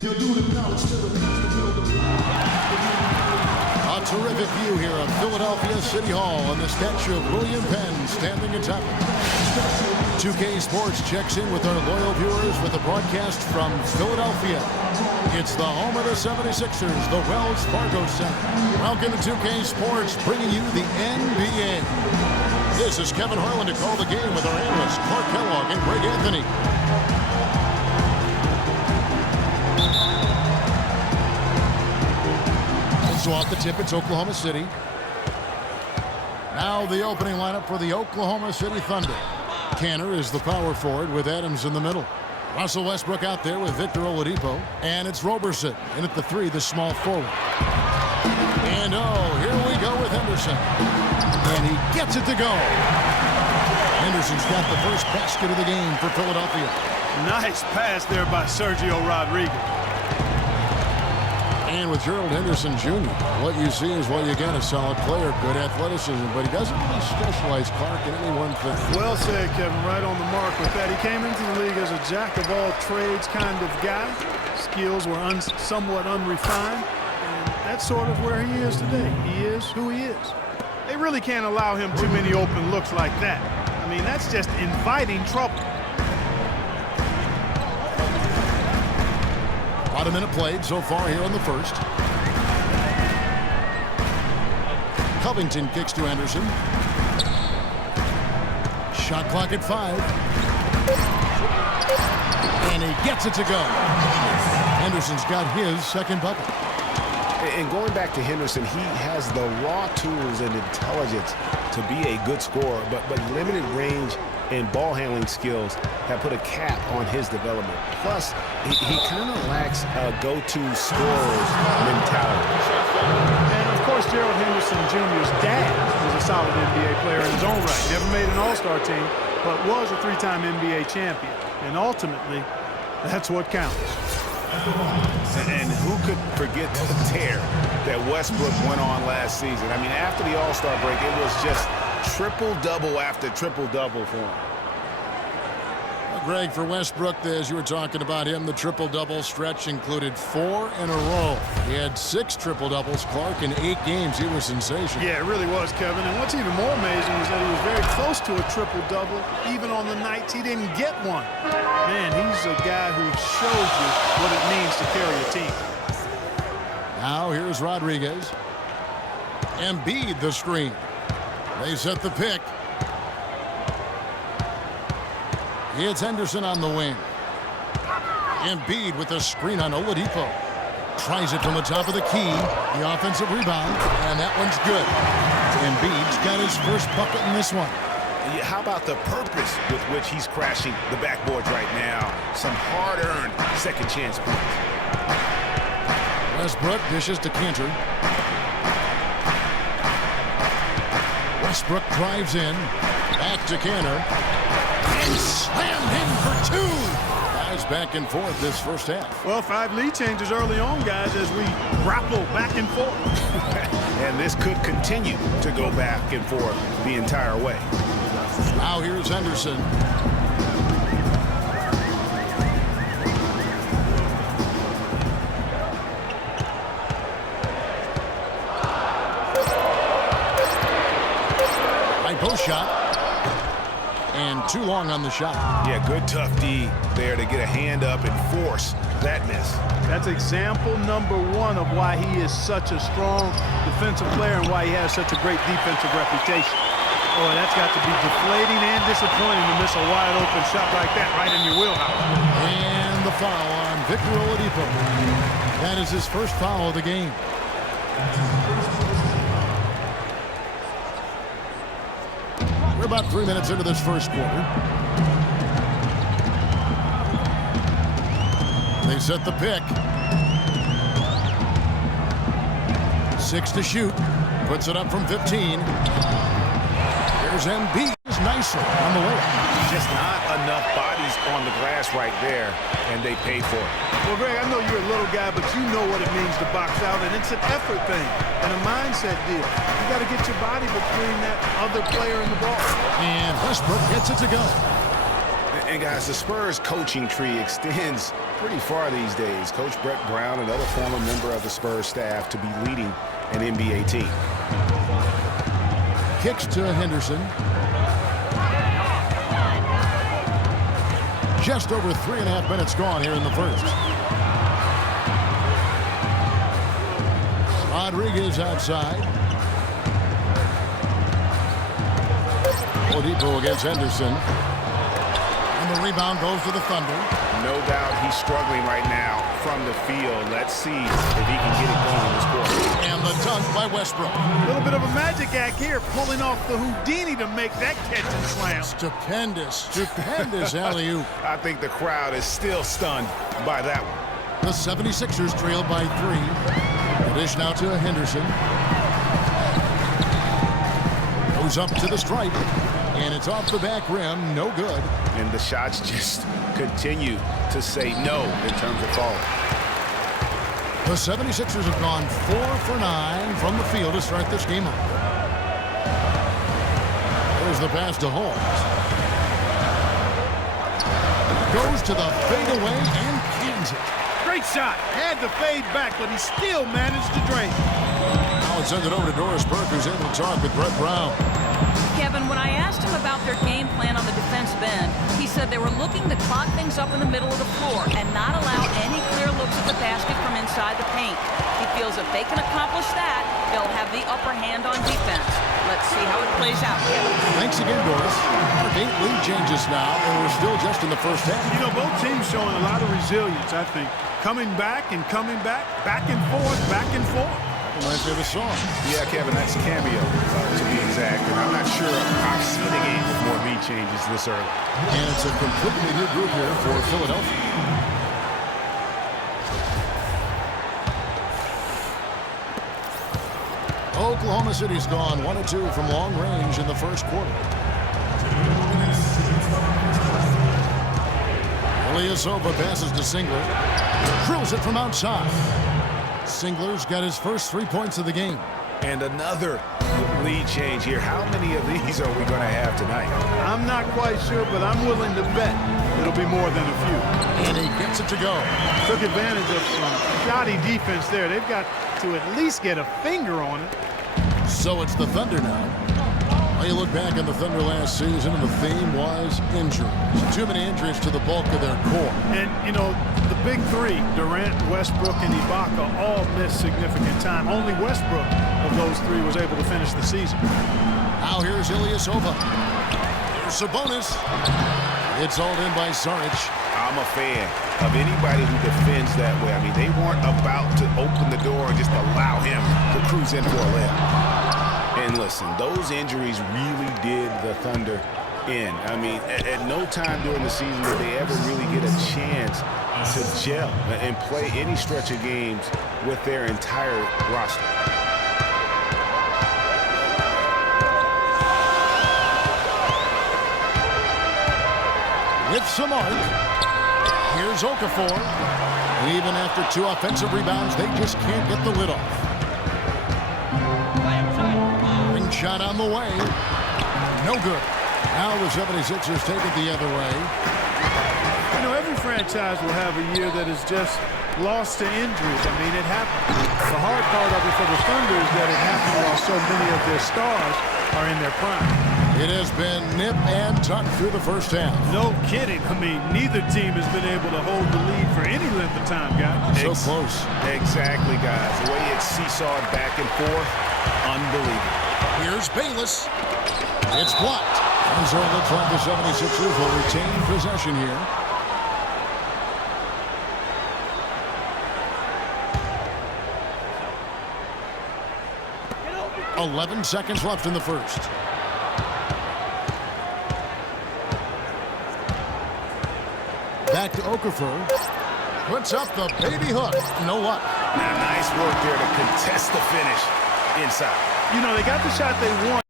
A terrific view here of Philadelphia City Hall and the statue of William Penn standing atop it. 2K Sports checks in with our loyal viewers with a broadcast from Philadelphia. It's the home of the 76ers, the Wells Fargo Center. Welcome to 2K Sports, bringing you the NBA. This is Kevin Harlan to call the game with our analysts Clark Kellogg and Greg Anthony. So off the tip, it's Oklahoma City. Now the opening lineup for the Oklahoma City Thunder. Kanter is the power forward with Adams in the middle. Russell Westbrook out there with Victor Oladipo. And it's Roberson. And at the three, the small forward. And here we go with Henderson. And he gets it to go. Henderson's got the first basket of the game for Philadelphia. Nice pass there by Sergio Rodriguez. And with Gerald Henderson Jr., what you see is what you get, a solid player, good athleticism, but he doesn't really specialize, Clark, in any one thing. Well said, Kevin, right on the mark with that. He came into the league as a jack-of-all-trades kind of guy. Skills were somewhat unrefined, and that's sort of where he is today. He is who he is. They really can't allow him too many open looks like that. I mean, that's just inviting trouble. About a minute played so far here in the first. Covington kicks to Henderson. Shot clock at 5. And he gets it to go. Henderson's got his second bucket. And going back to Henderson, he has the raw tools and intelligence to be a good scorer, but limited range and ball handling skills have put a cap on his development. Plus, he kind of lacks a go-to scorer's mentality. And of course, Gerald Henderson Jr.'s dad was a solid NBA player in his own right. Never made an all-star team, but was a 3-time NBA champion. And ultimately, that's what counts. And who could forget the tear that Westbrook went on last season? I mean, after the All-Star break, it was just triple-double after triple-double for him. Well, Greg, for Westbrook, as you were talking about him, the triple-double stretch included 4 in a row. He had 6 triple-doubles, Clark, in 8 games. He was sensational. Yeah, it really was, Kevin. And what's even more amazing is that he was very close to a triple-double, even on the nights he didn't get one. Man, he's a guy who shows you what it means to carry a team. Now here's Rodriguez. Embiid the screen. They set the pick. It's Henderson on the wing. Embiid with the screen on Oladipo. Tries it from the top of the key. The offensive rebound. And that one's good. Embiid's got his first bucket in this one. How about the purpose with which he's crashing the backboards right now? Some hard-earned second chance points. Westbrook dishes to Kanter. Westbrook drives in. Back to Kanter. And slammed in for 2. Guys back and forth this first half. Well, 5 lead changes early on, guys, as we grapple back and forth. And this could continue to go back and forth the entire way. Now here's Henderson. High post shot. And too long on the shot. Yeah, good tough D there to get a hand up and force that miss. That's example number 1 of why he is such a strong defensive player and why he has such a great defensive reputation. Oh, that's got to be deflating and disappointing to miss a wide-open shot like that right in your wheelhouse. And the foul on Victor Oladipo. That is his first foul of the game. We're about 3 minutes into this first quarter. They set the pick. 6 to shoot. Puts it up from 15. There's Embiid nicely on the way. Just not enough bodies on the glass right there, and they paid for it. Well, Greg, I know you're a little guy, but you know what it means to box out, and it's an effort thing and a mindset deal. You got to get your body between that other player and the ball. And Westbrook gets it to go. And guys, the Spurs coaching tree extends pretty far these days. Coach Brett Brown, another former member of the Spurs staff, to be leading an NBA team. Kicks to Henderson. Just over 3.5 minutes gone here in the first. Rodriguez outside. Oladipo against Henderson. And the rebound goes to the Thunder. No doubt he's struggling right now from the field. Let's see if he can get it going this quarter. And the dunk by Westbrook. A little bit of a magic act here, pulling off the Houdini to make that catch and slam. Stupendous alley-oop. I think the crowd is still stunned by that one. The 76ers trail by 3. The dish now to Henderson. Goes up to the stripe. And it's off the back rim. No good. And the shots just continue to say no in terms of falling. The 76ers have gone 4 for 9 from the field to start this game up. There's the pass to Holmes. Goes to the fadeaway and cans it. Great shot. Had to fade back, but he still managed to drain. Now it's sent it over to Doris Burke, who's able to talk with Brett Brown. Kevin, when I asked him about their game plan on the defensive end, he said they were looking to clog things up in the middle of the floor and not allow any clear looks at the basket from inside the paint. He feels if they can accomplish that, they'll have the upper hand on defense. Let's see how it plays out, Kevin. Thanks again, Doris. Our game lead changes now, and we're still just in the first half. You know, both teams showing a lot of resilience, I think. Coming back and coming back and forth, back and forth. Reminds me of a song. Yeah, Kevin, that's Cameo, to be exact. And I'm not sure I've seen a game with more lead changes this early. And it's a completely new group here for Philadelphia. Oklahoma City's gone 1 of 2 from long range in the first quarter. Ilyasova passes to Singler. Drills it from outside. Singler's got his first 3 points of the game. And another lead change here. How many of these are we going to have tonight? I'm not quite sure, but I'm willing to bet it'll be more than a few. And he gets it to go. Took advantage of some shoddy defense there. They've got to at least get a finger on it. So it's the Thunder now. Well, you look back on the Thunder last season, and the theme was injuries. Too many injuries to the bulk of their core. And, you know, the big three, Durant, Westbrook, and Ibaka, all missed significant time. Only Westbrook of those three was able to finish the season. Now here's Ilyasova. Here's Sabonis. It's hauled in by Saric. I'm a fan of anybody who defends that way. I mean, they weren't about to open the door and just allow him to cruise in for a layup. And listen, those injuries really did the Thunder in. I mean, at no time during the season did they ever really get a chance to gel and play any stretch of games with their entire roster. With some arc. Here's Okafor. Even after 2 offensive rebounds, they just can't get the lid off. Ring shot on the way. No good. Now the 76ers take it the other way. You know, every franchise will have a year that is just lost to injuries. I mean, it happened. The hard part of it for the Thunder is that it happened while so many of their stars are in their prime. It has been nip and tuck through the first half. No kidding. I mean, neither team has been able to hold the lead for any length of time, guys. So close. Exactly, guys. The way it's seesawed back and forth, unbelievable. Here's Bayless. It's blocked. And so it looks like the 76ers will retain possession here. .11 seconds left in the first. Back to Okafor. Puts up the baby hook. No luck. Now, nice work there to contest the finish inside. You know, they got the shot they want.